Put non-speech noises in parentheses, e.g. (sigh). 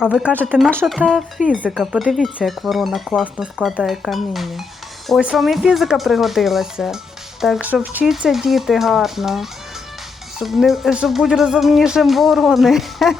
А ви кажете, наша та фізика? Подивіться, як ворона класно складає каміння. Ось вам і фізика пригодилася. Так що вчіться діти гарно. Щоб, не, щоб бути розумнішим ворони. (laughs)